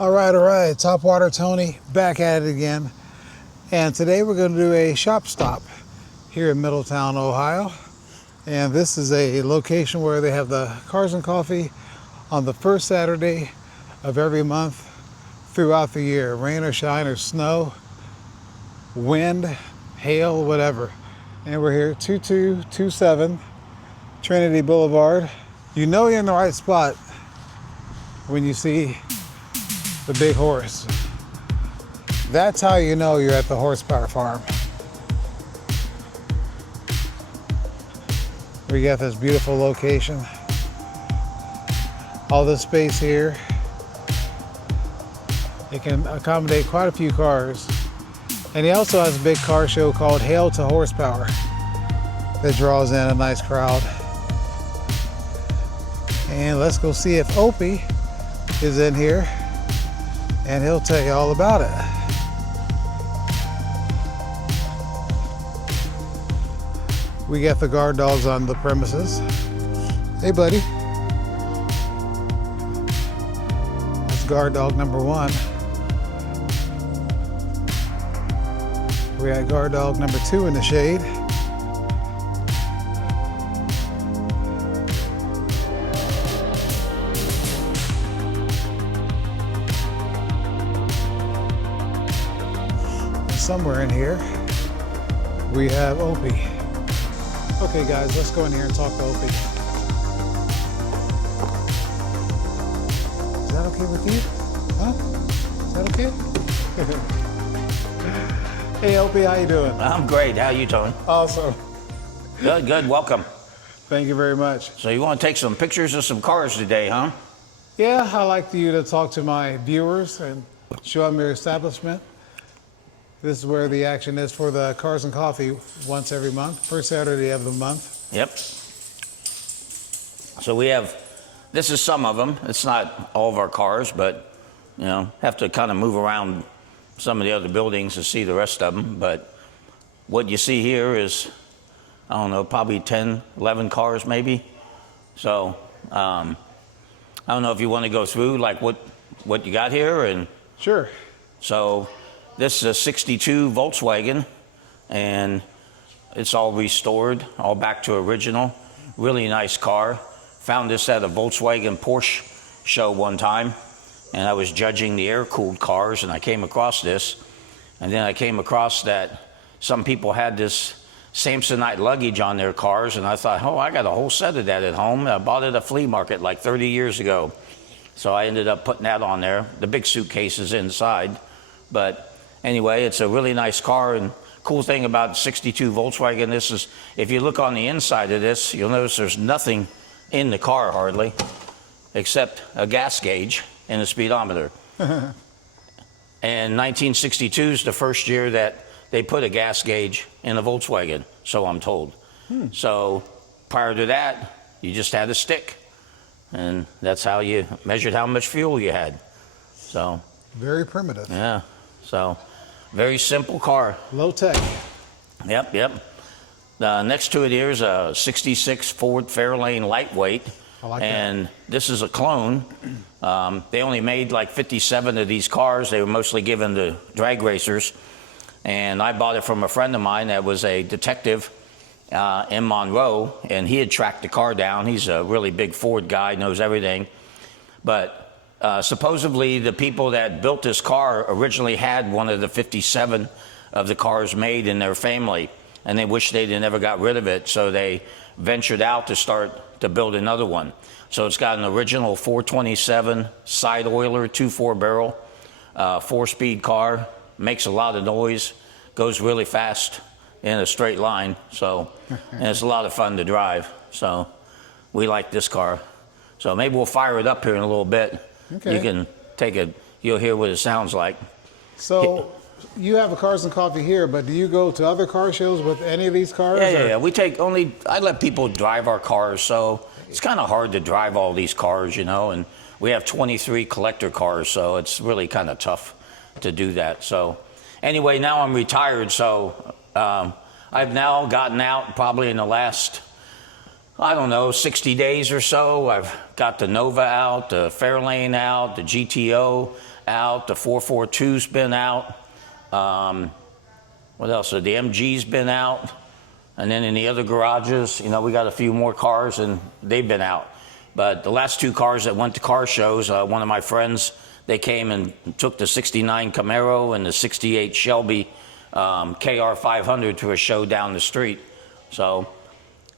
All right. Topwater Tony back at it again. And today we're going to do a shop stop here in Middletown, Ohio. And this is a location where they have the Cars and Coffee on the first Saturday of every month throughout the year. Rain or shine or snow, wind, hail, whatever. And we're here 2227 Trinity Boulevard. You know you're in the right spot when you see the big horse. That's how you know you're at the horsepower farm. We got this beautiful location. All this space here. It can accommodate quite a few cars. And he also has a big car show called Hail to Horsepower that draws in a nice crowd. And let's go see if Opie is in here, and he'll tell you all about it. We got the guard dogs on the premises. Hey, buddy. That's guard dog number 1. We got guard dog number 2 in the shade. Somewhere in here, we have Opie. Okay guys, let's go in here and talk to Opie. Is that okay with you? Huh? Is that okay? Hey Opie, how you doing? I'm great. How you, Tony? Awesome. Good. Welcome. Thank you very much. So you want to take some pictures of some cars today, huh? Yeah, I'd like you to talk to my viewers and show them your establishment. This is where the action is for the Cars and Coffee once every month, first Saturday of the month. Yep. So we have, this is some of them. It's not all of our cars, but, you know, have to kind of move around some of the other buildings to see the rest of them. But what you see here is, I don't know, probably 10, 11 cars maybe. So I don't know if you want to go through like what you got here. And Sure. So this is a 62 Volkswagen, and it's all restored, all back to original. Really nice car. Found this at a Volkswagen Porsche show one time, and I was judging the air-cooled cars, and I came across this. And then I came across that some people had this Samsonite luggage on their cars, and I thought, oh, I got a whole set of that at home. I bought it at a flea market like 30 years ago. So I ended up putting that on there. The big suitcase is inside, but anyway, it's a really nice car. And cool thing about 62 Volkswagen, this is, if you look on the inside of this, you'll notice there's nothing in the car hardly, except a gas gauge and a speedometer. And 1962 is the first year that they put a gas gauge in a Volkswagen, so I'm told. So prior to that, you just had a stick, and that's how you measured how much fuel you had. So Very primitive. yeah, so very simple car. Low tech. Yep. Next to it here is a 66 Ford Fairlane Lightweight. I like and this is a clone. They only made like 57 of these cars. They were mostly given to drag racers. And I bought it from a friend of mine that was a detective in Monroe, and he had tracked the car down. He's a really big Ford guy, knows everything. But supposedly the people that built this car originally had one of the 57 of the cars made in their family, and they wished they'd never got rid of it, so they ventured out to start to build another one. So it's got an original 427 side oiler, 2.4 barrel, 4-speed car, makes a lot of noise, goes really fast in a straight line, so and it's a lot of fun to drive. So we like this car. So maybe we'll fire it up here in a little bit. Okay. You can take it, you'll hear what it sounds like. So you have a Cars and Coffee here, but do you go to other car shows with any of these cars? Yeah. We take only, I let people drive our cars, so it's kind of hard to drive all these cars, you know, and we have 23 collector cars, so it's really kind of tough to do that. So anyway, now I'm retired, so I've now gotten out probably in the last, I don't know, 60 days or so. I've got the Nova out, the Fairlane out, the GTO out. The 442's been out. What else? So the MG's been out. And then in the other garages, you know, we got a few more cars and they've been out. But the last two cars that went to car shows, one of my friends, they came and took the 69 Camaro and the 68 Shelby KR 500 to a show down the street. So,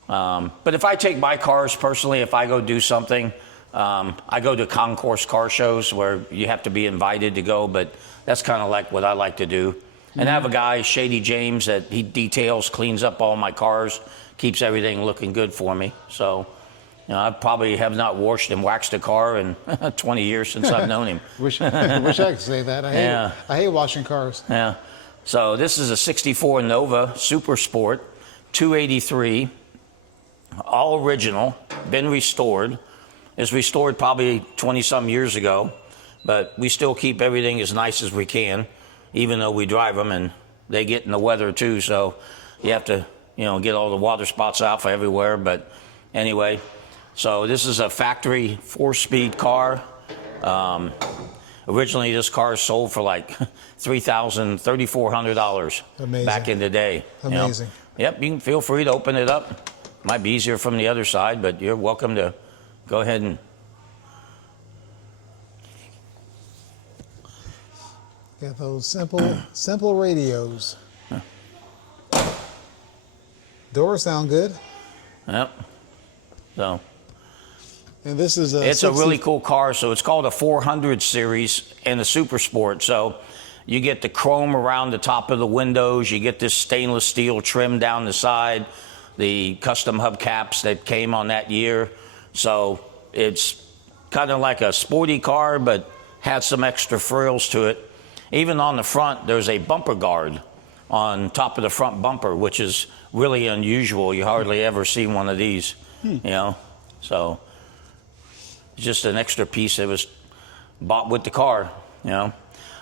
but if I take my cars personally, if I go do something, I go to concourse car shows where you have to be invited to go, but that's kind of like what I like to do. And I have a guy, Shady James, that he details, cleans up all my cars, keeps everything looking good for me. So, you know, I probably have not washed and waxed a car in 20 years since I've known him. wish I could say that. I hate washing cars. Yeah. So this is a 64 Nova Super Sport, 283, all original, been restored. It's restored probably 20-some years ago, but we still keep everything as nice as we can, even though we drive them and they get in the weather too. So you have to, you know, get all the water spots out for everywhere. But anyway, so this is a factory 4-speed car. Originally, this car sold for like $3,400 back in the day. Amazing. You know? Yep, you can feel free to open it up. Might be easier from the other side, but you're welcome to go ahead and. Got those simple radios. Doors sound good. Yep. So. And this is a. It's a really cool car. So it's called a 400 series and a Super Sport. So you get the chrome around the top of the windows. You get this stainless steel trim down the side. The custom hubcaps that came on that year. So it's kind of like a sporty car, but had some extra frills to it. Even on the front, there's a bumper guard on top of the front bumper, which is really unusual. You hardly ever see one of these, you know. So just an extra piece that was bought with the car, you know.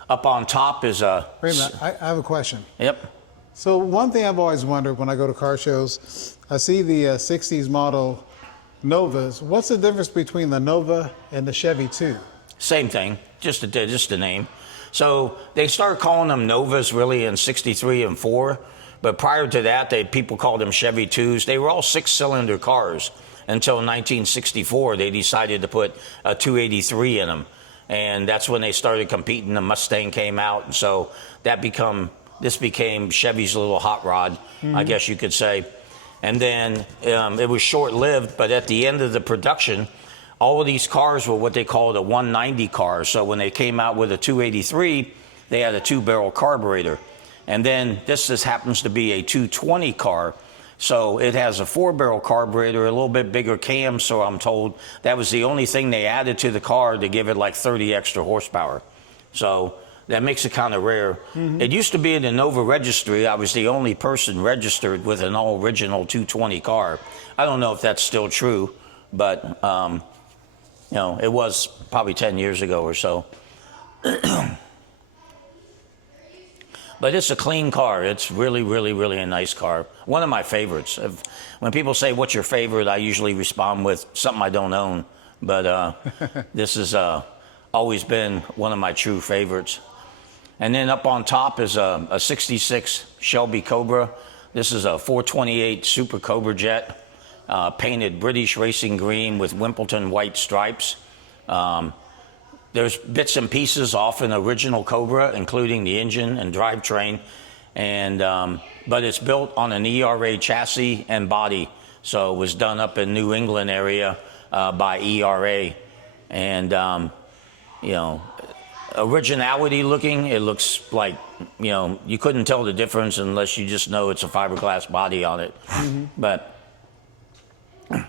Up on top is a. Wait a minute, I have a question. Yep. So one thing I've always wondered when I go to car shows, I see the 60s model Novas. What's the difference between the Nova and the Chevy 2? Same thing, just a name. So they started calling them Novas really in 63 and 4, but prior to that, people called them Chevy 2s. They were all 6-cylinder cars until 1964. They decided to put a 283 in them, and that's when they started competing. The Mustang came out, and so this became Chevy's little hot rod, I guess you could say. And then it was short-lived, but at the end of the production, all of these cars were what they called a 190 car. So when they came out with a 283, they had a 2-barrel carburetor. And then this just happens to be a 220 car. So it has a 4-barrel carburetor, a little bit bigger cam, so I'm told. That was the only thing they added to the car to give it like 30 extra horsepower. So that makes it kind of rare. It used to be in the Nova registry. I was the only person registered with an all-original 220 car. I don't know if that's still true, but you know, it was probably 10 years ago or so. But it's a clean car. It's really, really, really a nice car. One of my favorites. When people say, what's your favorite, I usually respond with something I don't own. But this has always been one of my true favorites. And then up on top is a 66 Shelby Cobra. This is a 428 Super Cobra Jet, painted British racing green with Wimbledon white stripes. There's bits and pieces off an original Cobra, including the engine and drivetrain, but it's built on an ERA chassis and body. So it was done up in New England area by ERA, and you know, originality looking. It looks like, you know, you couldn't tell the difference unless you just know it's a fiberglass body on it. But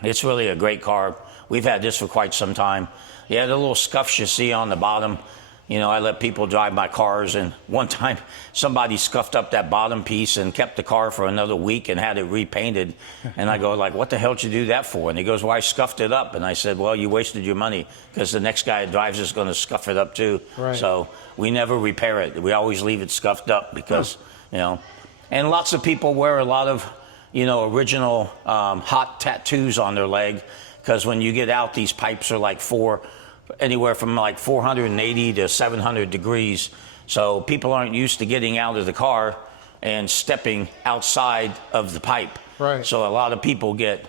it's really a great car. We've had this for quite some time. Yeah, the little scuffs you see on the bottom, you know, I let people drive my cars, and one time somebody scuffed up that bottom piece and kept the car for another week and had it repainted. And I go like, what the hell did you do that for? And he goes, well, I scuffed it up. And I said, well, you wasted your money, because the next guy that drives is going to scuff it up too. Right. So we never repair it. We always leave it scuffed up because, you know, and lots of people wear a lot of, you know, original hot tattoos on their leg, because when you get out, these pipes are like 4 anywhere from like 480 to 700 degrees. So people aren't used to getting out of the car and stepping outside of the pipe. Right. So a lot of people get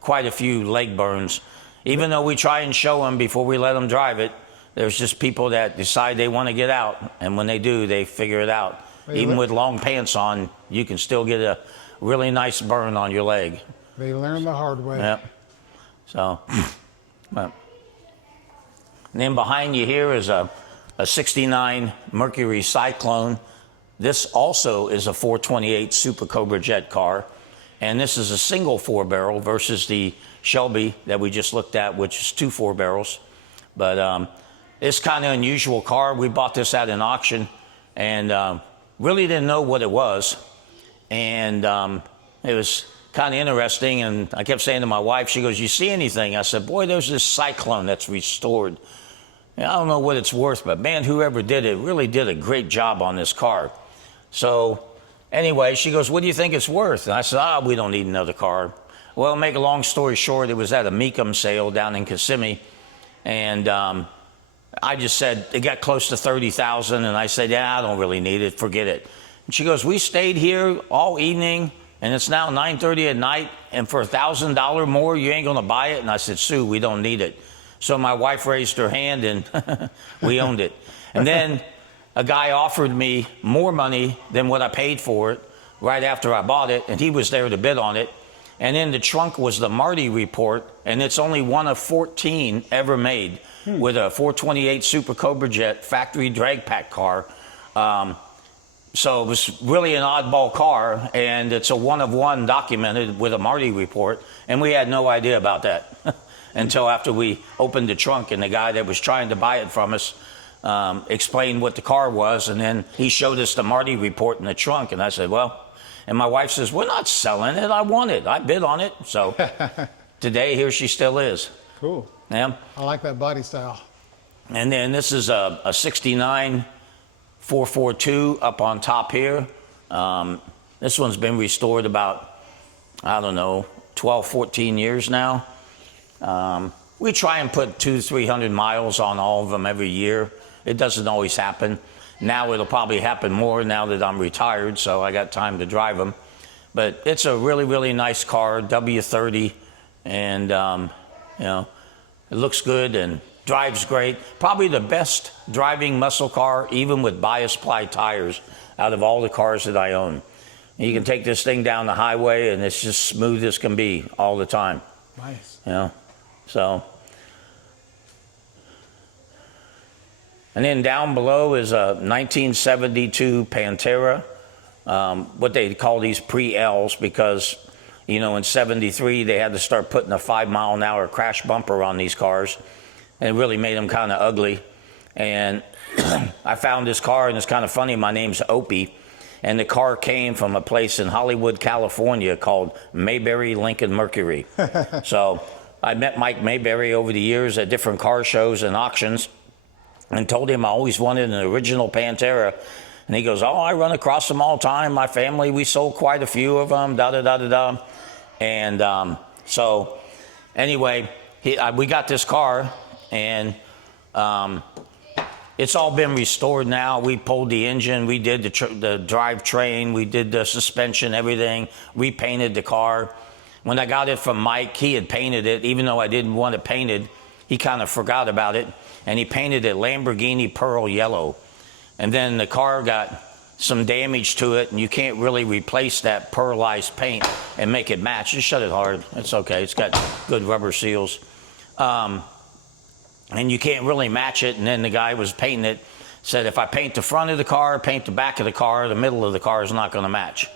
quite a few leg burns. Even though we try and show them before we let them drive it, there's just people that decide they want to get out. And when they do, they figure it out. Even with long pants on, you can still get a really nice burn on your leg. They learn the hard way. Yep. So, and then behind you here is a 69 Mercury Cyclone. This also is a 428 Super Cobra Jet car. And this is a single 4-barrel versus the Shelby that we just looked at, which is 2 4-barrels. But it's kind of unusual car. We bought this at an auction and really didn't know what it was. And it was kind of interesting. And I kept saying to my wife, she goes, "You see anything?" I said, "Boy, there's this Cyclone that's restored. And I don't know what it's worth, but man, whoever did it really did a great job on this car." So anyway, she goes, "What do you think it's worth?" And I said, "We don't need another car." Well, make a long story short, it was at a Mecum sale down in Kissimmee. And I just said, it got close to 30,000. And I said, "Yeah, I don't really need it. Forget it." And she goes, "We stayed here all evening and it's now 9:30 at night. And for $1,000 more, you ain't going to buy it?" And I said, "Sue, we don't need it." So my wife raised her hand and we owned it. And then a guy offered me more money than what I paid for it right after I bought it. And he was there to bid on it. And in the trunk was the Marty report. And it's only one of 14 ever made with a 428 Super Cobra Jet factory drag pack car. So it was really an oddball car. And it's a one of one documented with a Marty report. And we had no idea about that. Until after we opened the trunk and the guy that was trying to buy it from us explained what the car was, and then he showed us the Marty report in the trunk, and I said, "Well," and my wife says, "We're not selling it. I want it. I bid on it." So today, here she still is. Cool. Yeah. I like that body style. And then this is a 69 442 up on top here. This one's been restored about, I don't know, 12, 14 years now. We try and put 200-300 miles on all of them every year. It doesn't always happen. Now it'll probably happen more now that I'm retired, so I got time to drive them. But it's a really, really nice car, W30, and you know, it looks good and drives great. Probably the best driving muscle car, even with bias ply tires, out of all the cars that I own. You can take this thing down the highway, and it's just smooth as can be all the time. Nice. You know, so. And then down below is a 1972 Pantera. What they call these pre-Ls, because, you know, in 73 they had to start putting a 5-mile-an-hour crash bumper on these cars. And it really made them kind of ugly. And I found this car, and it's kind of funny. My name's Opie. And the car came from a place in Hollywood, California called Mayberry Lincoln Mercury. So I met Mike Mayberry over the years at different car shows and auctions and told him I always wanted an original Pantera. And he goes, "Oh, I run across them all the time. My family, we sold quite a few of them, da-da-da-da-da." And so anyway, we got this car, and it's all been restored now. We pulled the engine, we did the drivetrain, we did the suspension, everything, repainted the car. When I got it from Mike, he had painted it. Even though I didn't want it painted, he kind of forgot about it, and he painted it Lamborghini Pearl Yellow. And then the car got some damage to it, and you can't really replace that pearlized paint and make it match. Just shut it hard. It's okay. It's got good rubber seals. And you can't really match it. And then the guy was painting it, said, "If I paint the front of the car, paint the back of the car, the middle of the car is not going to match."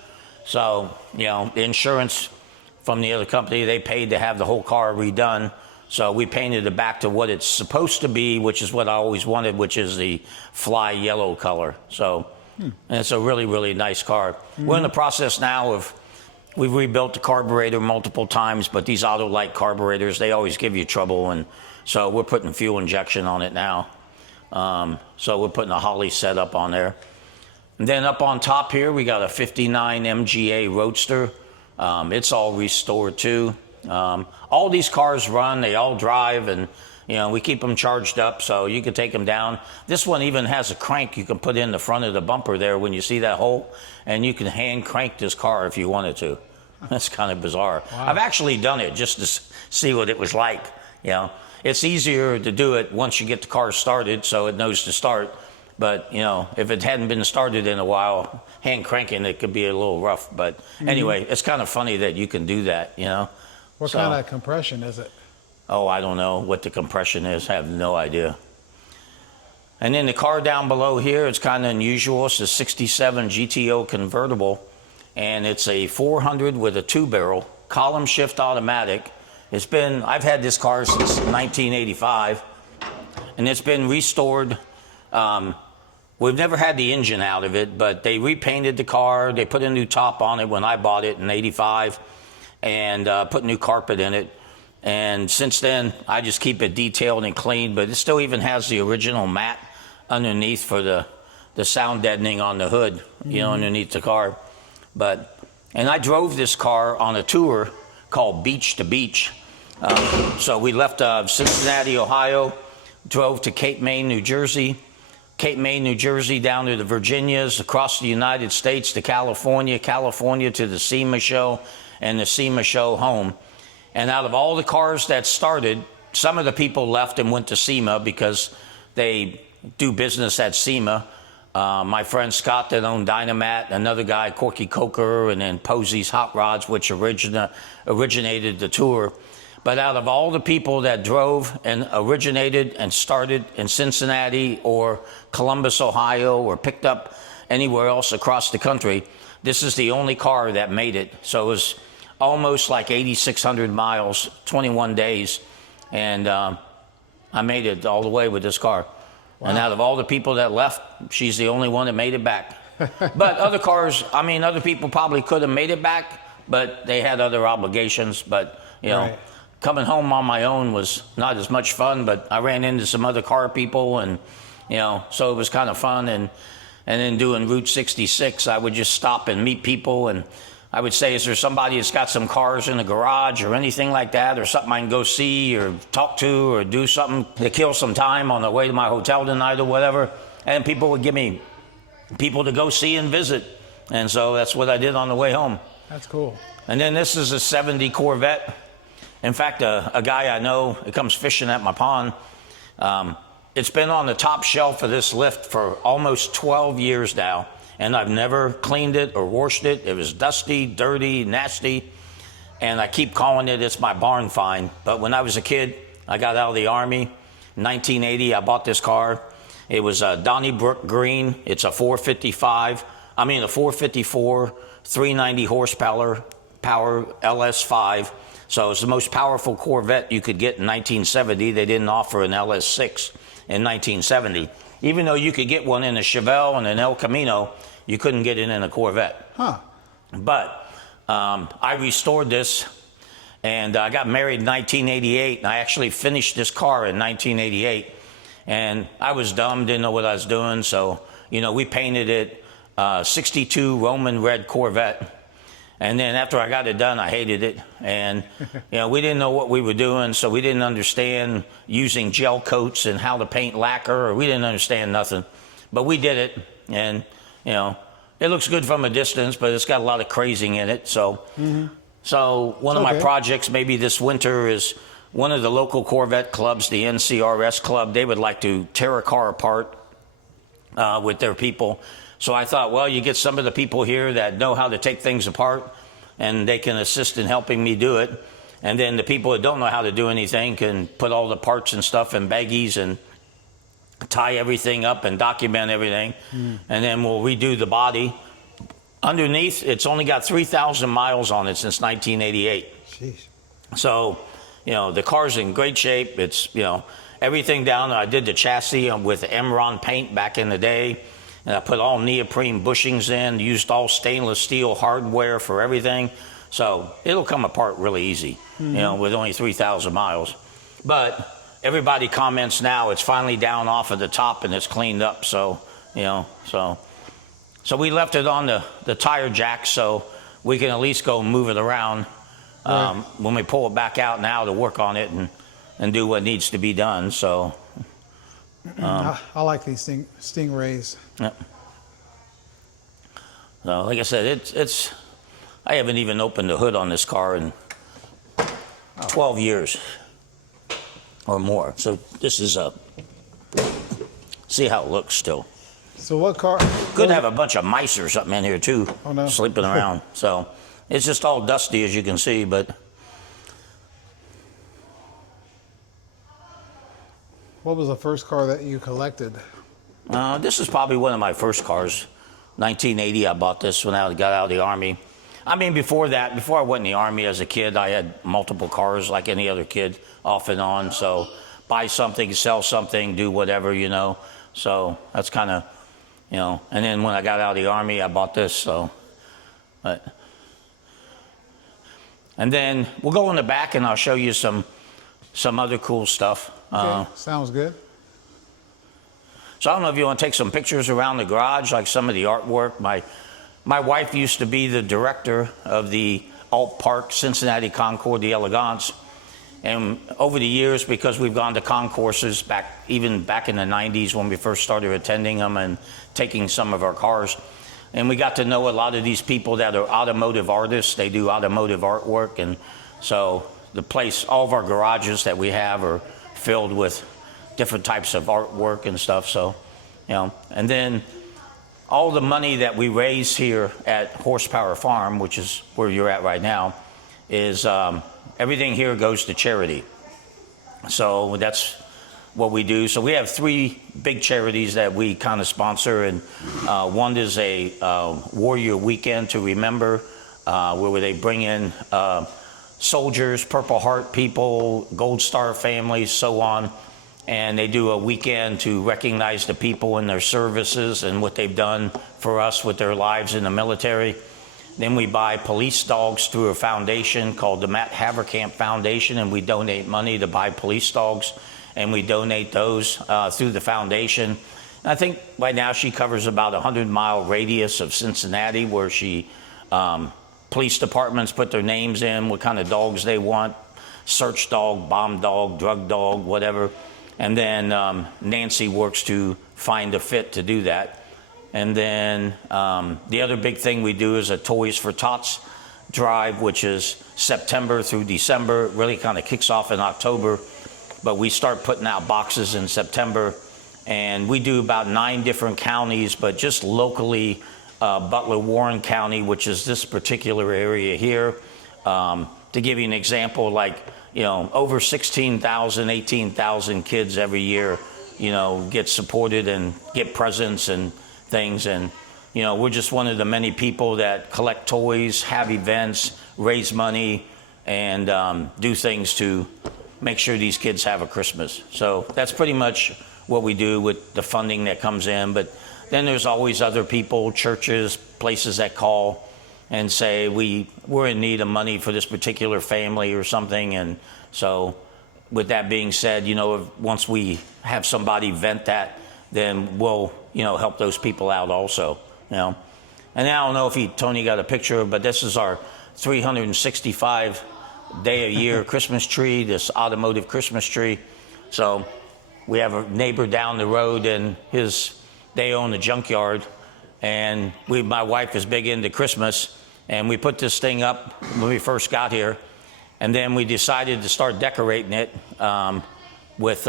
So, you know, the insurance from the other company, they paid to have the whole car redone. So we painted it back to what it's supposed to be, which is what I always wanted, which is the fly yellow color. So and it's a really, really nice car. We're in the process now of, we've rebuilt the carburetor multiple times, but these auto-like carburetors, they always give you trouble. And so we're putting fuel injection on it now. So we're putting a Holly setup on there. And then up on top here, we got a 59 MGA Roadster. It's all restored too. All these cars run, they all drive, and You know, we keep them charged up so you can take them down. This one even has a crank you can put in the front of the bumper there when you see that hole, and you can hand crank this car if you wanted to. That's kind of bizarre. Wow. I've actually done it just to see what it was like. You know, it's easier to do it once you get the car started so it knows to start. But, you know, if it hadn't been started in a while, hand cranking it could be a little rough. But anyway, it's kind of funny that you can do that, you know. What kind of compression is it? Oh, I don't know what the compression is. I have no idea. And then the car down below here, it's kind of unusual. It's a 67 GTO convertible, and it's a 400 with a 2-barrel, column shift automatic. I've had this car since 1985, and it's been restored. We've never had the engine out of it, but they repainted the car. They put a new top on it when I bought it in 85, and put new carpet in it. And since then, I just keep it detailed and clean, but it still even has the original mat underneath for the sound deadening on the hood, you know, underneath the car. And I drove this car on a tour called Beach to Beach. So we left Cincinnati, Ohio, drove to Cape May, New Jersey, down to the Virginias, across the United States to California, California to the SEMA show, and the SEMA show home. And out of all the cars that started, some of the people left and went to SEMA because they do business at SEMA. My friend Scott that owned Dynamat, another guy, Corky Coker, and then Posey's Hot Rods, which originated the tour. But out of all the people that drove and originated and started in Cincinnati or Columbus, Ohio, or picked up anywhere else across the country, this is the only car that made it. So it was almost like 8,600 miles, 21 days. And I made it all the way with this car. Wow. And out of all the people that left, she's the only one that made it back. But other cars, I mean, other people probably could have made it back, but they had other obligations. But, you know, Right. Coming home on my own was not as much fun, but I ran into some other car people, and, you know, so it was kind of fun. And then doing Route 66, I would just stop and meet people, and I would say, is there somebody that's got some cars in the garage or anything like that, or something I can go see or talk to or do something to kill some time on the way to my hotel tonight or whatever? And people would give me people to go see and visit. And so that's what I did on the way home. That's cool. And then this is a 70 Corvette. In fact, a guy I know that comes fishing at my pond, it's been on the top shelf of this lift for almost 12 years now. And I've never cleaned it or washed it. It was dusty, dirty, nasty. And I keep calling it's my barn find. But when I was a kid, I got out of the Army. In 1980, I bought this car. It was a Donnybrook green. It's a 454, 390 horsepower LS5. So it's the most powerful Corvette you could get in 1970. They didn't offer an LS6 in 1970. Even though you could get one in a Chevelle and an El Camino, you couldn't get it in a Corvette. Huh. But I restored this, and I got married in 1988, and I actually finished this car in 1988. And I was dumb, didn't know what I was doing, so, you know, we painted it 62 Roman red Corvette. And then after I got it done, I hated it. And, you know, we didn't know what we were doing, so we didn't understand using gel coats and how to paint lacquer, or we didn't understand nothing. But we did it, and, you know, it looks good from a distance, but it's got a lot of crazing in it. So, so one of my projects maybe this winter is one of the local Corvette clubs, the NCRS club, they would like to tear a car apart with their people. So I thought, well, you get some of the people here that know how to take things apart, and they can assist in helping me do it. And then the people that don't know how to do anything can put all the parts and stuff in baggies and tie everything up and document everything. And then we'll redo the body. Underneath, it's only got 3,000 miles on it since 1988. Jeez. So, you know, the car's in great shape. It's, you know, everything down. I did the chassis with Emron paint back in the day. And I put all neoprene bushings in, used all stainless steel hardware for everything. So it'll come apart really easy, you know, with only 3,000 miles. But everybody comments now it's finally down off of the top and it's cleaned up. So, you know, so we left it on the tire jack so we can at least go move it around when we pull it back out now to work on it. And and do what needs to be done. So, I like these Stingrays. yeah. So, like I said, it's. I haven't even opened the hood on this car in 12 years or more. So this is a. See how it looks still. So what car? Could have a bunch of mice or something in here too, Oh, no. sleeping around. So it's just all dusty as you can see, but. What was the first car that you collected? This is probably one of my first cars. 1980, I bought this when I got out of the Army. I mean, before that, before I went in the Army as a kid, I had multiple cars like any other kid, off and on. So buy something, sell something, do whatever, you know. So that's kind of, you know. And then when I got out of the Army, I bought this. So, and then we'll go in the back and I'll show you some other cool stuff. Okay, sounds good. So I don't know if you want to take some pictures around the garage, like some of the artwork. My wife used to be the director of the Alt Park Cincinnati Concours d'Elegance. And over the years, because we've gone to concourses even back in the 90s when we first started attending them and taking some of our cars, and we got to know a lot of these people that are automotive artists. They do automotive artwork. And so the place, all of our garages that we have are filled with different types of artwork and stuff. So, you know, and then all the money that we raise here at Horsepower Farm, which is where you're at right now, is everything here goes to charity. So that's what we do. So we have 3 big charities that we kind of sponsor, and one is a Warrior Weekend to Remember, where they bring in soldiers, Purple Heart people, Gold Star families, so on. And they do a weekend to recognize the people in their services and what they've done for us with their lives in the military. Then we buy police dogs through a foundation called the Matt Haverkamp Foundation, and we donate money to buy police dogs, and we donate those through the foundation. And I think right now she covers about a 100-mile radius of Cincinnati, where she police departments put their names in, what kind of dogs they want, search dog, bomb dog, drug dog, whatever. And then Nancy works to find a fit to do that. And then the other big thing we do is a Toys for Tots drive, which is September through December. It really kind of kicks off in October, but we start putting out boxes in September. And we do about 9 different counties, but just locally, Butler, Warren County, which is this particular area here. To give you an example, like, you know, over 16,000, 18,000 kids every year, you know, get supported and get presents and things. And, you know, we're just one of the many people that collect toys, have events, raise money, and do things to make sure these kids have a Christmas. So that's pretty much what we do with the funding that comes in. But then there's always other people, churches, places that call and say we're in need of money for this particular family or something. And so with that being said, you know, once we have somebody vent that, then we'll, you know, help those people out also, you know. And I don't know if Tony got a picture, but this is our 365 day a year Christmas tree, this automotive Christmas tree. So we have a neighbor down the road, and they own a junkyard, and my wife is big into Christmas, and we put this thing up when we first got here, and then we decided to start decorating it with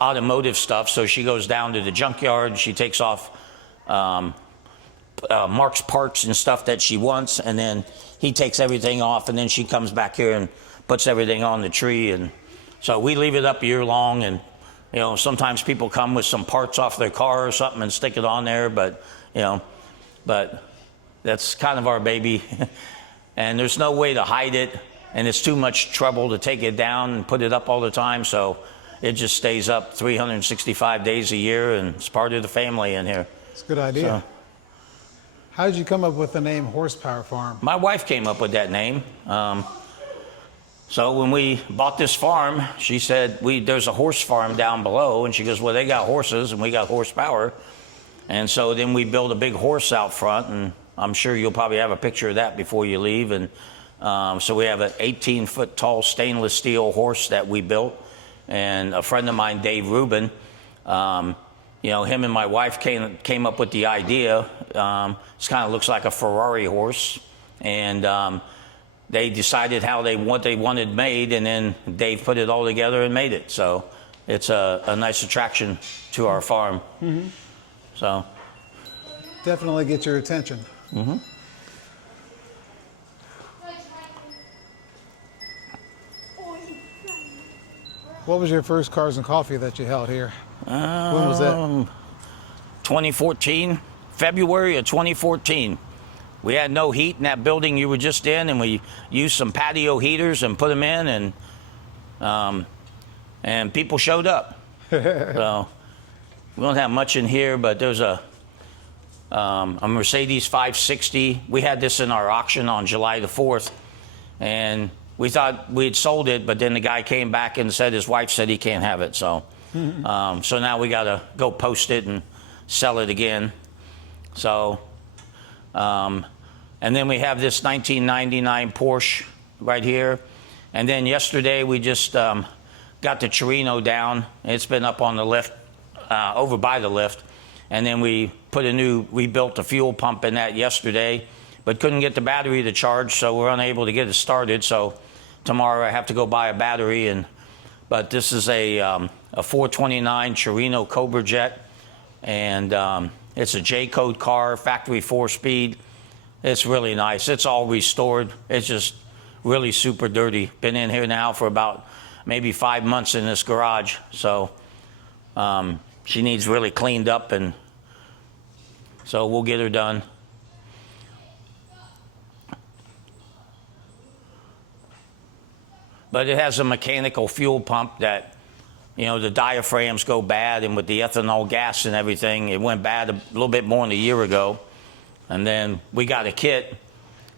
automotive stuff. So she goes down to the junkyard, she takes off Mark's parts and stuff that she wants, and then he takes everything off, and then she comes back here and puts everything on the tree. And so we leave it up year long, and you know, sometimes people come with some parts off their car or something and stick it on there, but that's kind of our baby. And there's no way to hide it, and it's too much trouble to take it down and put it up all the time, so it just stays up 365 days a year, and it's part of the family in here. It's a good idea. So, how did you come up with the name Horsepower Farm? my wife came up with that name. So when we bought this farm, she said, there's a horse farm down below. And she goes, well, they got horses and we got horsepower. And so then we built a big horse out front. And I'm sure you'll probably have a picture of that before you leave. And so we have an 18-foot tall stainless steel horse that we built. and a friend of mine, Dave Rubin, you know, him and my wife came up with the idea. This kind of looks like a Ferrari horse, and they decided what they wanted made, and then Dave put it all together and made it. So it's a nice attraction to our farm. Mm-hmm. So Definitely get your attention. Mm-hmm. What was your first Cars and Coffee that you held here? When was that? 2014, February of 2014. We had no heat in that building you were just in, and we used some patio heaters and put them in, and people showed up. So we don't have much in here, but there's a Mercedes 560. We had this in our auction on July the 4th, and we thought we'd sold it, but then the guy came back and said his wife said he can't have it. So, so now we got to go post it and sell it again. So, and then we have this 1999 Porsche right here. And then yesterday we just got the Torino down. It's been up on the lift, over by the lift. And then we built a fuel pump in that yesterday, but couldn't get the battery to charge, so we're unable to get it started. So tomorrow I have to go buy a battery. But this is a 429 Torino Cobra Jet, and it's a J-code car, factory 4-speed. It's really nice. It's all restored. It's just really super dirty. Been in here now for about maybe 5 months in this garage. So she needs really cleaned up, and so we'll get her done. But it has a mechanical fuel pump that, you know, the diaphragms go bad, and with the ethanol gas and everything, it went bad a little bit more than a year ago. And then we got a kit,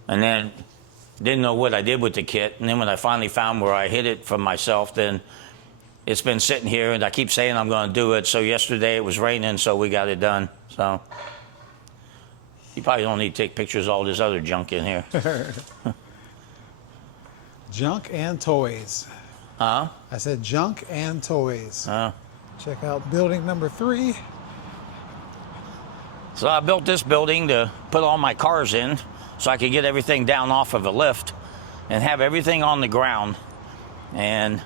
and then didn't know what I did with the kit. And then when I finally found where I hid it from myself, then it's been sitting here, and I keep saying I'm going to do it. So yesterday it was raining, so we got it done. So you probably don't need to take pictures of all this other junk in here. Junk and toys. Huh? I said junk and toys. Uh, Check out building number 3. So I built this building to put all my cars in so I could get everything down off of a lift and have everything on the ground. And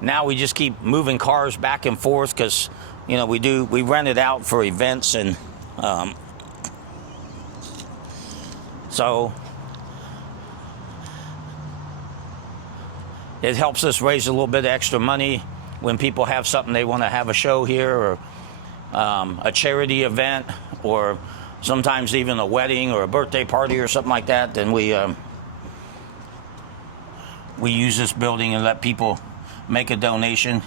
now we just keep moving cars back and forth because, you know, we rent it out for events, and so it helps us raise a little bit of extra money when people have something they want to have a show here, or a charity event, or sometimes even a wedding or a birthday party or something like that. Then we use this building and let people make a donation.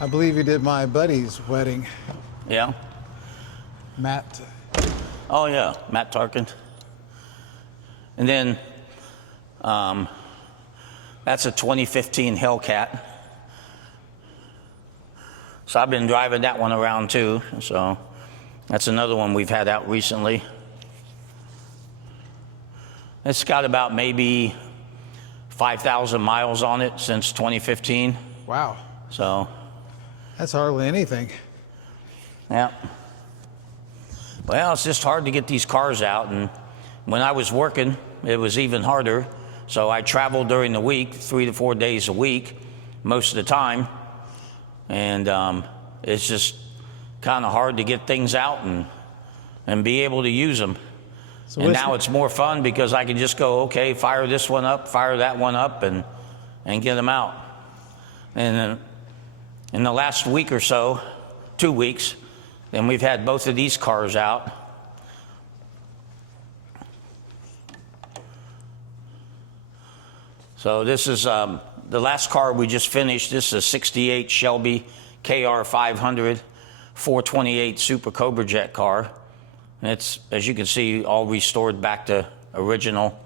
I believe you did my buddy's wedding. Yeah. Matt. Oh yeah, Matt Tarkin. And then that's a 2015 Hellcat. So I've been driving that one around too. So that's another one we've had out recently. It's got about maybe 5,000 miles on it since 2015. Wow. So That's hardly anything. yeah. Well, it's just hard to get these cars out, and when I was working, it was even harder. So I traveled during the week, 3 to 4 days a week, most of the time, and it's just kind of hard to get things out and be able to use them. So and now it's more fun because I can just go, okay, fire this one up, fire that one up, and get them out. And in the last week or so, 2 weeks, then we've had both of these cars out. So this is the last car we just finished. This is a 68 Shelby KR 500 428 Super Cobra Jet car. And it's, as you can see, all restored back to original.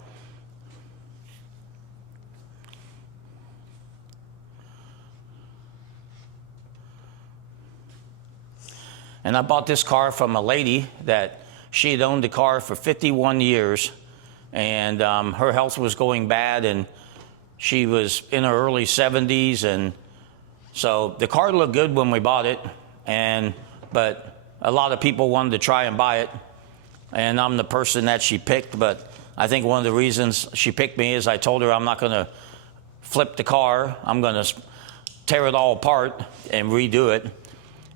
And I bought this car from a lady that she had owned the car for 51 years, and her health was going bad, and She was in her early 70s, and so the car looked good when we bought it, but a lot of people wanted to try and buy it, and I'm the person that she picked. But I think one of the reasons she picked me is I told her I'm not going to flip the car. I'm going to tear it all apart and redo it.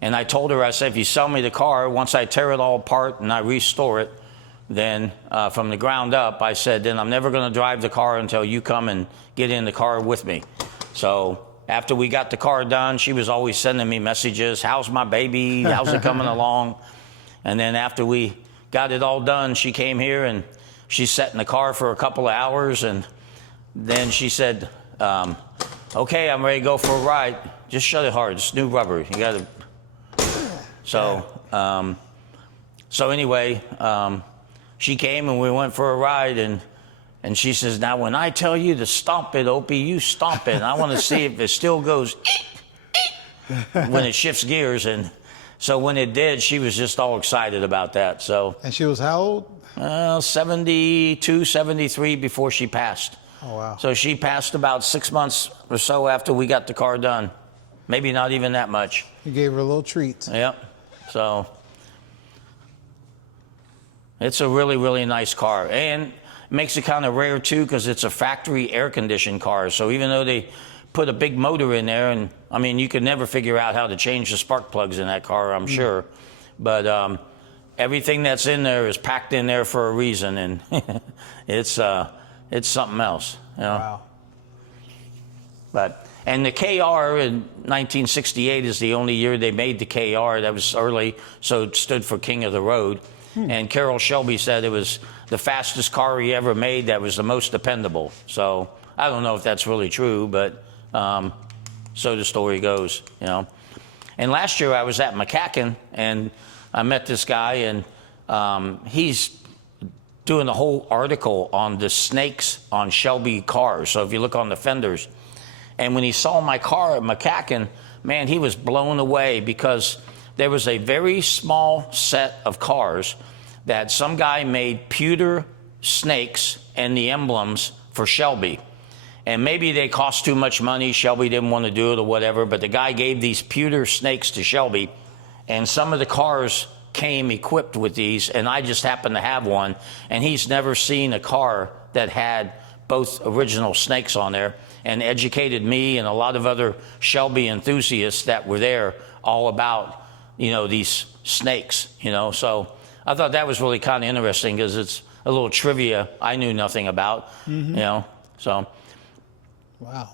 And I told her, I said, if you sell me the car, once I tear it all apart and I restore it, then from the ground up, I said, then I'm never going to drive the car until you come and get in the car with me. So after we got the car done, she was always sending me messages. How's my baby? How's it coming along? And then after we got it all done, she came here and she sat in the car for a couple of hours. And then she said, okay, I'm ready to go for a ride. Just shut it hard. It's new rubber. You got to. So anyway, she came and we went for a ride, and she says, now when I tell you to stomp it, Opie, you stomp it. And I want to see if it still goes when it shifts gears. And so when it did, she was just all excited about that. So. And she was how old? 72, 73 before she passed. Oh, wow. So she passed about 6 months or so after we got the car done. Maybe not even that much. You gave her a little treat. Yep. So it's a really, really nice car. And it makes it kind of rare, too, because it's a factory air-conditioned car. So even though they put a big motor in there, and, I mean, you could never figure out how to change the spark plugs in that car, I'm sure. But everything that's in there is packed in there for a reason, and it's something else. You know? Wow. And the KR in 1968 is the only year they made the KR. That was early, so it stood for King of the Road. And Carroll Shelby said it was the fastest car he ever made that was the most dependable. So I don't know if that's really true, but so the story goes, you know. And last year I was at McCacken, and I met this guy, and he's doing a whole article on the snakes on Shelby cars. So if you look on the fenders, and when he saw my car at McCacken, man, he was blown away, because there was a very small set of cars that some guy made pewter snakes and the emblems for Shelby. And maybe they cost too much money. Shelby didn't want to do it or whatever, but the guy gave these pewter snakes to Shelby, and some of the cars came equipped with these, and I just happened to have one, and he's never seen a car that had both original snakes on there, and educated me and a lot of other Shelby enthusiasts that were there all about, you know, these snakes, you know. So I thought that was really kind of interesting, because it's a little trivia I knew nothing about, you know, so. Wow.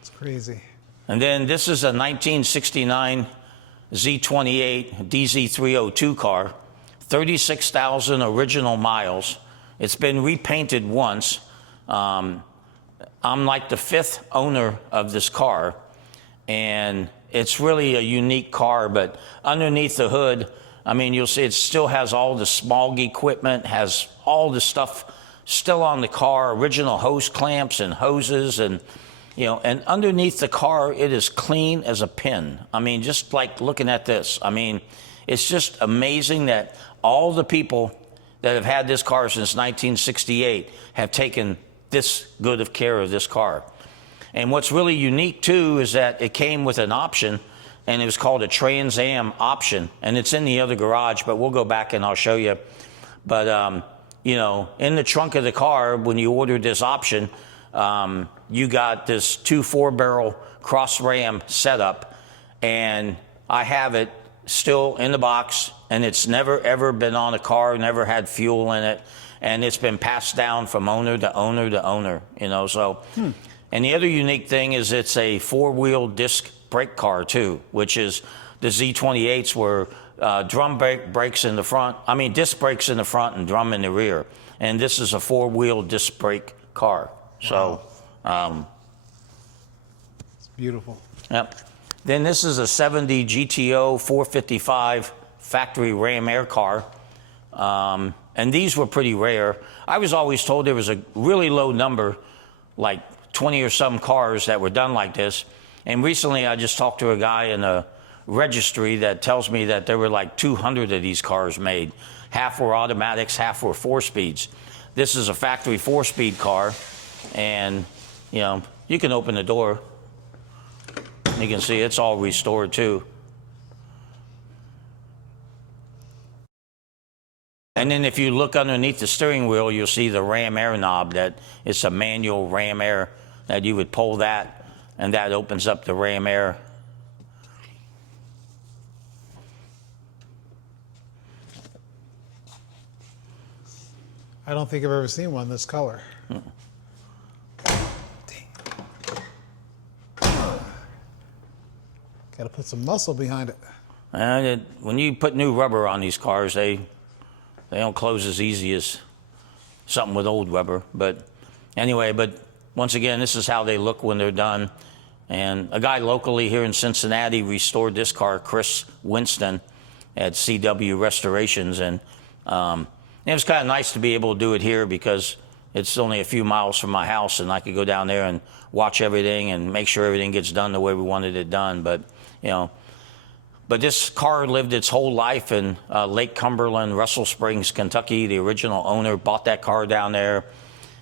It's crazy. And then this is a 1969 Z28 DZ302 car, 36,000 original miles. It's been repainted once. I'm like the 5th owner of this car, and it's really a unique car. But underneath the hood, I mean, you'll see it still has all the smog equipment, has all the stuff still on the car, original hose clamps and hoses, and you know, and underneath the car, it is clean as a pin. I mean, just like looking at this, I mean, it's just amazing that all the people that have had this car since 1968 have taken this good of care of this car. And what's really unique too is that it came with an option, and it was called a Trans Am option, and it's in the other garage, but we'll go back and I'll show you. But you know, in the trunk of the car, when you ordered this option, you got this 2 4-barrel cross ram setup, and I have it still in the box, and it's never ever been on a car, never had fuel in it, and it's been passed down from owner to owner to owner, you know. So and the other unique thing is it's a 4-wheel disc brake car too, which is the Z28s were drum brakes in the front, I mean disc brakes in the front and drum in the rear, and this is a 4-wheel disc brake car. So it's beautiful. Yep. Then this is a 70 GTO 455 factory Ram Air car. And these were pretty rare. I was always told there was a really low number, like 20 or some cars that were done like this. And recently I just talked to a guy in a registry that tells me that there were like 200 of these cars made. Half were automatics, half were 4-speeds. This is a factory 4-speed car. And, you know, you can open the door. You can see it's all restored too. And then if you look underneath the steering wheel, you'll see the ram air knob. That it's a manual ram air that you would pull that, and that opens up the ram air. I don't think I've ever seen one this color. Got to put some muscle behind it. And when you put new rubber on these cars, they don't close as easy as something with old rubber. But anyway, but once again, this is how they look when they're done. And a guy locally here in Cincinnati restored this car, Chris Winston, at CW Restorations. And it was kind of nice to be able to do it here because it's only a few miles from my house, and I could go down there and watch everything and make sure everything gets done the way we wanted it done. But, you know, but this car lived its whole life in Lake Cumberland, Russell Springs, Kentucky. The original owner bought that car down there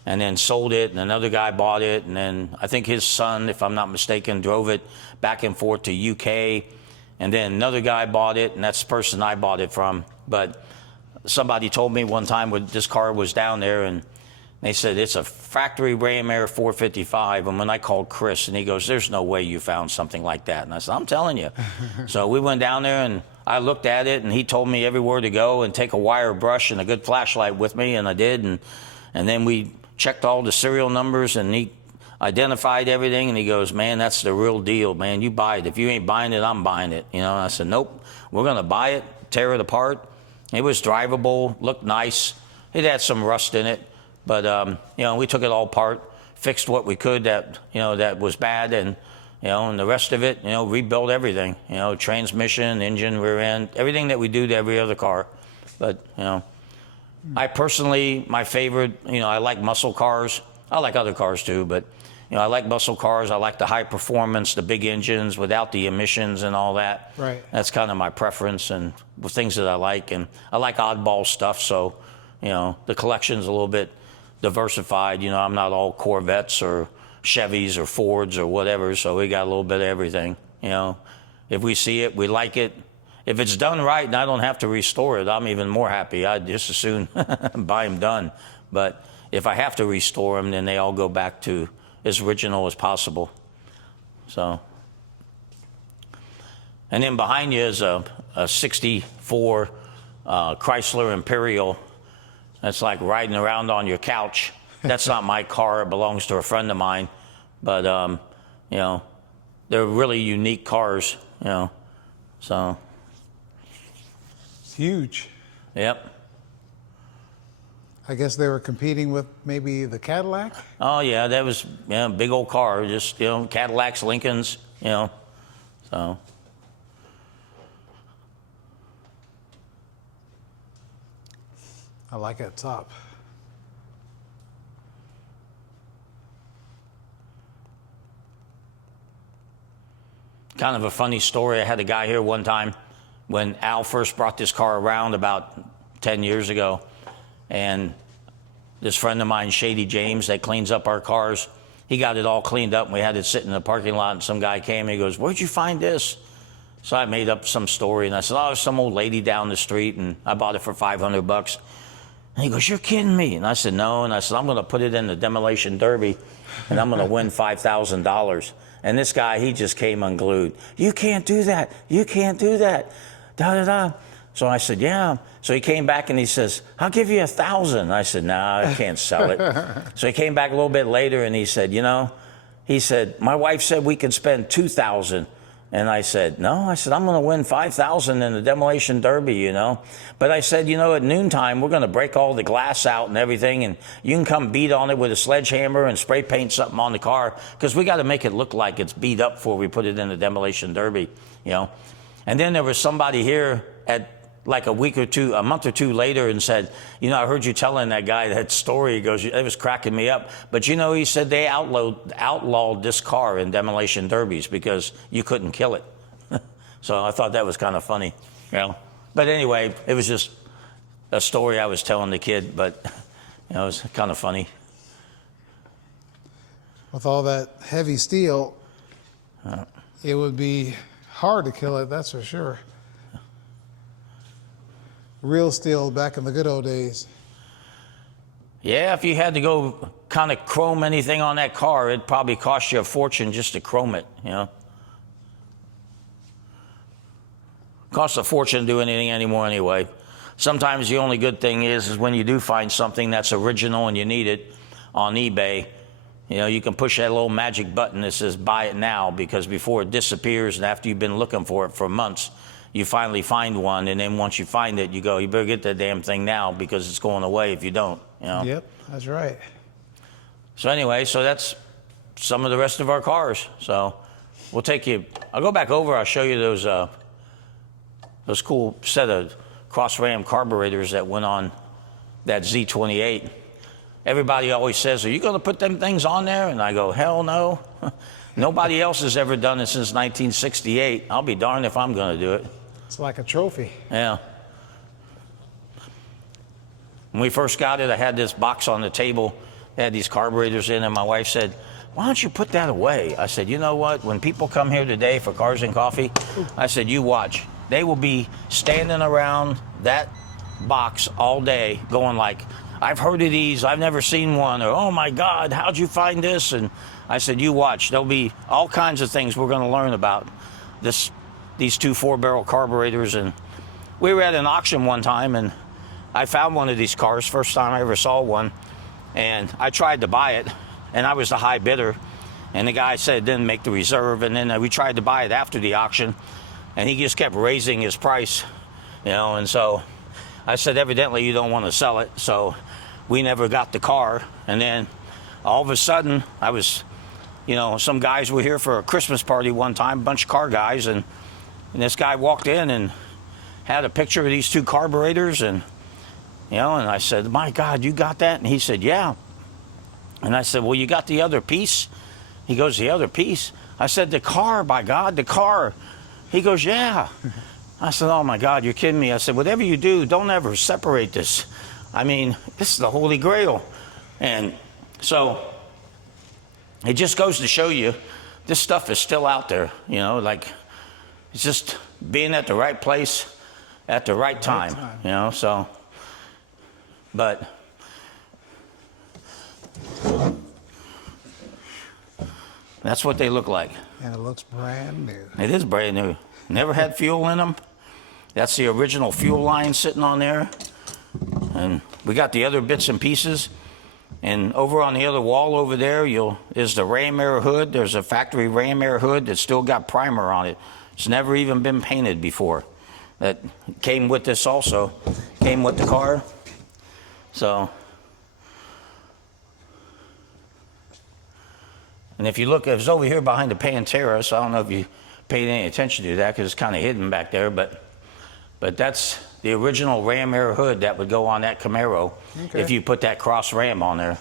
and then sold it, and another guy bought it. And then I think his son, if I'm not mistaken, drove it back and forth to UK. And then another guy bought it, and that's the person I bought it from. But somebody told me one time when this car was down there, and they said, it's a factory Ram Air 455. And when I called Chris, and he goes, there's no way you found something like that. And I said, I'm telling you. So we went down there, and I looked at it, and he told me everywhere to go and take a wire brush and a good flashlight with me, and I did. And then we checked all the serial numbers, and he identified everything, and he goes, man, that's the real deal, man. You buy it. If you ain't buying it, I'm buying it. You know, and I said, nope, we're going to buy it, tear it apart. It was drivable, looked nice. It had some rust in it, but you know, we took it all apart, fixed what we could that, you know, that was bad, and you know, and the rest of it, you know, rebuilt everything. You know, transmission, engine, rear end, everything that we do to every other car. But you know, I personally, my favorite, you know, I like muscle cars. I like other cars too, but you know, I like muscle cars. I like the high performance, the big engines without the emissions and all that. Right. That's kind of my preference and the things that I like. And I like oddball stuff, so, you know, the collection's a little bit diversified. You know, I'm not all Corvettes or Chevys or Fords or whatever, so we got a little bit of everything. You know, if we see it, we like it. If it's done right and I don't have to restore it, I'm even more happy. I'd just as soon buy them done. But if I have to restore them, then they all go back to as original as possible. So, and then behind you is a 64 Chrysler Imperial. That's like riding around on your couch. That's not my car. It belongs to a friend of mine. But, you know, they're really unique cars, you know, so. It's huge. Yep. I guess they were competing with maybe the Cadillac? Oh, yeah, that was, yeah, big old car. Just, you know, Cadillacs, Lincolns, you know, so. I like that top. Kind of a funny story. I had a guy here one time when Al first brought this car around about 10 years ago. And this friend of mine, Shady James, that cleans up our cars, he got it all cleaned up, and we had it sitting in the parking lot, and some guy came, and he goes, where'd you find this? So I made up some story, and I said, oh, some old lady down the street, and I bought it for $500. And he goes, you're kidding me. And I said, no. And I said, I'm going to put it in the demolition derby, and I'm going to win $5,000. And this guy, he just came unglued. You can't do that. You can't do that. Da-da-da. So I said, yeah. So he came back and he says, I'll give you $1,000. I said, nah, I can't sell it. So he came back a little bit later and he said, you know, he said, my wife said we could spend $2,000. And I said, no, I said, I'm going to win $5,000 in the demolition derby, you know. But I said, you know, at noontime, we're going to break all the glass out and everything, and you can come beat on it with a sledgehammer and spray paint something on the car, because we got to make it look like it's beat up before we put it in the demolition derby, you know. And then there was somebody here at like a month or two later, and said, you know, I heard you telling that guy that story. He goes, it was cracking me up. But, you know, he said they outlawed this car in demolition derbies because you couldn't kill it. So I thought that was kind of funny, you know. But anyway, it was just a story I was telling the kid, but, you know, it was kind of funny. With all that heavy steel, it would be hard to kill it, that's for sure. Real steel back in the good old days. Yeah, if you had to go kind of chrome anything on that car, it'd probably cost you a fortune just to chrome it, you know. Costs a fortune to do anything anymore anyway. Sometimes the only good thing is when you do find something that's original and you need it on eBay, you know, you can push that little magic button that says buy it now, because before it disappears and after you've been looking for it for months, you finally find one, and then once you find it, you go, you better get that damn thing now because it's going away if you don't, you know. Yep, that's right. So anyway, so that's some of the rest of our cars. So we'll take you, I'll go back over, I'll show you those cool set of cross-ram carburetors that went on that Z28. Everybody always says, are you going to put them things on there? And I go, hell no. Nobody else has ever done it since 1968. I'll be darned if I'm going to do it. It's like a trophy. Yeah. When we first got it, I had this box on the table. It had these carburetors in, and my wife said, why don't you put that away? I said, you know what? When people come here today for Cars and Coffee, I said, you watch. They will be standing around that box all day going like, I've heard of these, I've never seen one, or oh my God, how'd you find this? And I said, you watch. There'll be all kinds of things we're going to learn about these two 4-barrel carburetors. And we were at an auction one time, and I found one of these cars, first time I ever saw one, and I tried to buy it, and I was the high bidder, and the guy said didn't make the reserve, and then we tried to buy it after the auction, and he just kept raising his price, you know. And so I said, evidently you don't want to sell it, so we never got the car. And then all of a sudden, I was, you know, some guys were here for a Christmas party one time, a bunch of car guys, and this guy walked in and had a picture of these two carburetors, and, you know, and I said, my God, you got that? And he said, yeah. And I said, well, you got the other piece? He goes, the other piece? I said, the car, by God, the car. He goes, yeah. I said, oh my God, you're kidding me. I said, whatever you do, don't ever separate this. I mean, this is the Holy Grail. And so it just goes to show you this stuff is still out there, you know, like it's just being at the right place at the right time, you know. So, but that's what they look like. And it looks brand new. It is brand new. Never had fuel in them. That's the original fuel line sitting on there. And we got the other bits and pieces. And over on the other wall over there is the ram air hood. There's a factory ram air hood that's still got primer on it. It's never even been painted before. That came with this also. Came with the car. So, and if you look, it's over here behind the Pantera, so I don't know if you paid any attention to that because it's kind of hidden back there, but that's the original ram air hood that would go on that Camaro if you put that cross ram on there.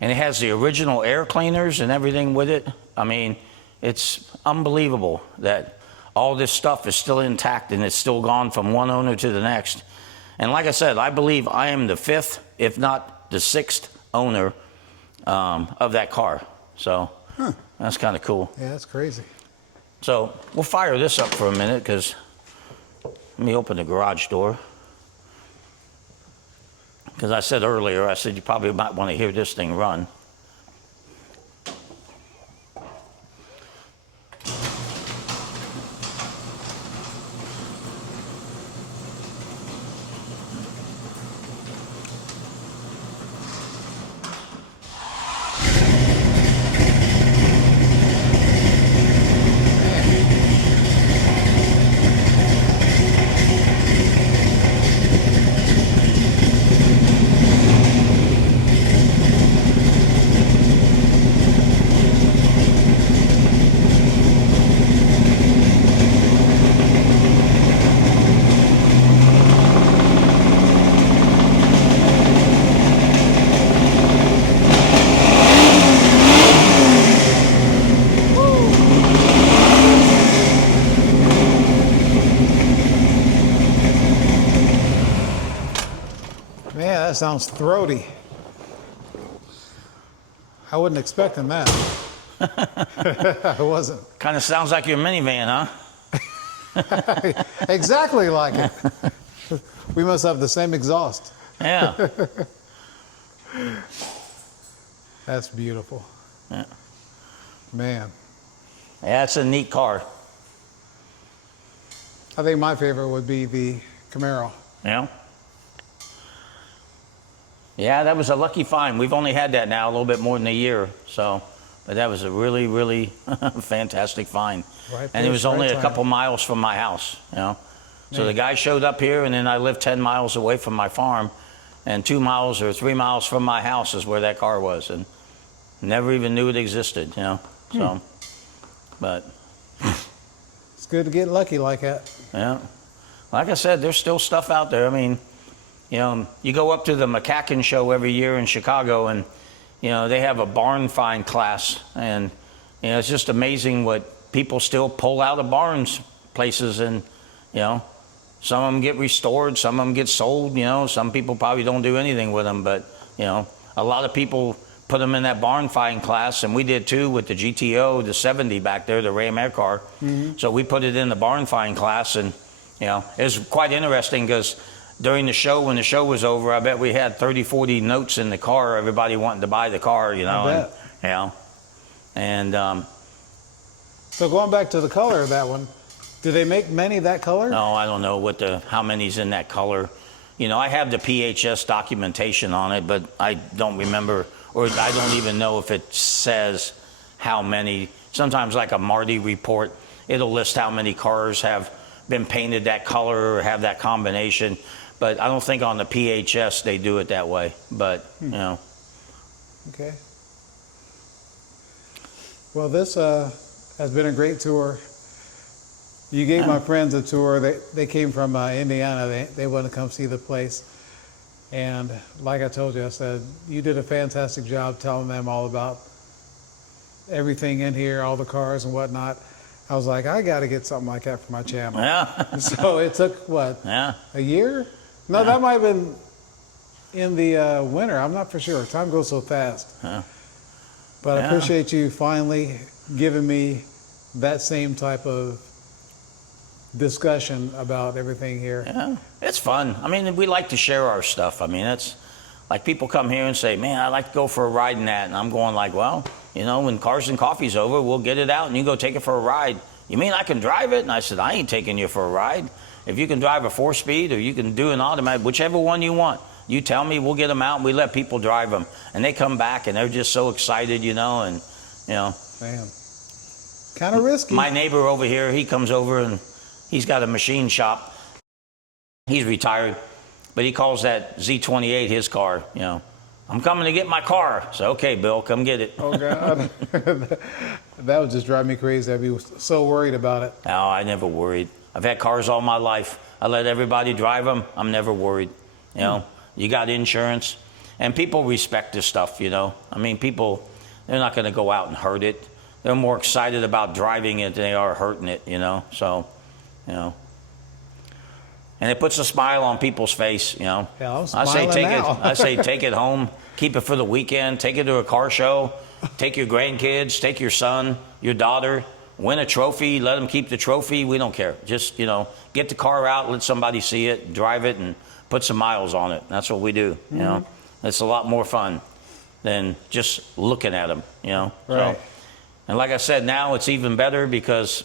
And it has the original air cleaners and everything with it. I mean, it's unbelievable that all this stuff is still intact and it's still gone from one owner to the next. And like I said, I believe I am the 5th, if not the 6th owner of that car. So that's kind of cool. Yeah, that's crazy. So we'll fire this up for a minute, because let me open the garage door. Because I said earlier, I said you probably might want to hear this thing run. Man, that sounds throaty. I wasn't expecting that. I wasn't. Kind of sounds like your minivan, huh? Exactly like it. We must have the same exhaust. Yeah. That's beautiful. Yeah. Man. Yeah, it's a neat car. I think my favorite would be the Camaro. Yeah. Yeah, that was a lucky find. We've only had that now a little bit more than a year, so, but that was a really, really fantastic find. Right And it was place, only right a couple time. miles from my house, you know. So Man. the guy showed up here, and then I lived 10 miles away from my farm, and 2 miles or 3 miles from my house is where that car was, and never even knew it existed, you know. So, but It's good to get lucky like that. yeah, like I said, there's still stuff out there. I mean, you know, you go up to the McCacken show every year in Chicago, and you know they have a barn find class, and you know it's just amazing what people still pull out of barns places, and you know, some of them get restored, some of them get sold. You know, some people probably don't do anything with them, but you know, a lot of people put them in that barn find class, and we did too with the GTO, the 70 back there, the Ram Air car. So we put it in the barn find class, and you know, it was quite interesting because during the show, when the show was over, I bet we had 30, 40 notes in the car, everybody wanting to buy the car, you know. I bet. And, you know, and So going back to the color of that one, do they make many that color? no, I don't know how many's in that color. You know, I have the PHS documentation on it, but I don't remember, or I don't even know if it says how many. Sometimes like a Marty report, it'll list how many cars have been painted that color or have that combination. But I don't think on the PHS they do it that way. But, you know. Okay. Well, this has been a great tour. You gave my friends a tour. They came from Indiana. They want to come see the place. And like I told you, I said, you did a fantastic job telling them all about everything in here, all the cars and whatnot. I was like, I got to get something like that for my channel. Yeah. So it took, what, Yeah. a year? No, that might have been in the winter. I'm not for sure. Time goes so fast. Yeah. But I Yeah. appreciate you finally giving me that same type of discussion about everything here. Yeah, it's fun. I mean, we like to share our stuff. I mean, it's like people come here and say, man, I'd like to go for a ride in that. And I'm going like, well, you know, when Cars and Coffee's over, we'll get it out and you go take it for a ride. You mean I can drive it? And I said, I ain't taking you for a ride. If you can drive a 4-speed or you can do an automatic, whichever one you want, you tell me, we'll get them out and we let people drive them. And they come back and they're just so excited, you know, and, you know. Man, kind of risky. My neighbor over here, he comes over and he's got a machine shop. He's retired, but he calls that Z28 his car, you know. I'm coming to get my car. So, okay, Bill, come get it. Oh, God. That would just drive me crazy. I'd be so worried about it. No, I never worried. I've had cars all my life. I let everybody drive them. I'm never worried. You know, you got insurance. And people respect this stuff, you know. I mean, people, they're not going to go out and hurt it. They're more excited about driving it than they are hurting it, you know. So, you know. And it puts a smile on people's face, you know. Yeah, I'm I say smiling take now. it. I say take it home, keep it for the weekend, take it to a car show, take your grandkids, take your son, your daughter, win a trophy, let them keep the trophy. We don't care. Just, you know, get the car out, let somebody see it, drive it, and put some miles on it. That's what we do. You know, it's a lot more fun than just looking at them. You know. Right. So, and like I said, now it's even better because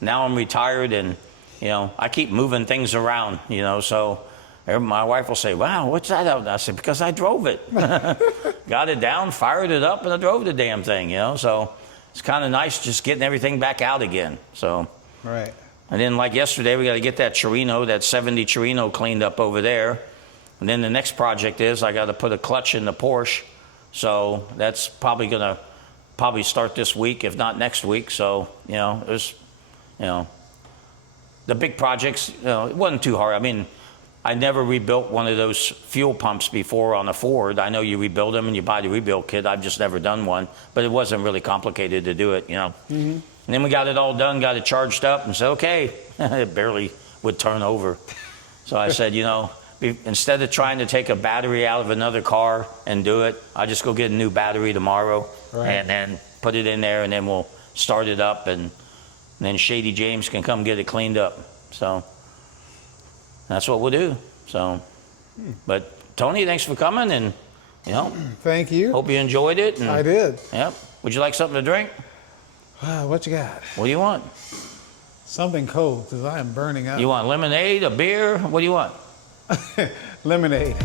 now I'm retired and, you know, I keep moving things around, you know, so my wife will say, wow, what's that out there? I said, because I drove it. Got it down, fired it up, and I drove the damn thing, you know, so it's kind of nice just getting everything back out again, so. Right. And then like yesterday, we got to get that Torino, that 70 Torino cleaned up over there. And then the next project is I got to put a clutch in the Porsche, so that's probably going to start this week, if not next week, so, you know, there's, you know, the big projects, you know, it wasn't too hard. I mean, I never rebuilt one of those fuel pumps before on a Ford. I know you rebuild them and you buy the rebuild kit. I've just never done one, but it wasn't really complicated to do it, you know. And then we got it all done, got it charged up and said, okay, it barely would turn over. So I said, you know, instead of trying to take a battery out of another car and do it, I just go get a new battery tomorrow and then put it in there, and then we'll start it up, and then Shady James can come get it cleaned up. So that's what we'll do. So, but Tony, thanks for coming, and Thank you. hope you enjoyed it. And, I did. Yep. Would you like something to drink? What you got? What do you want? Something cold, because I am burning up. You want lemonade, a beer? What do you want? Lemonade.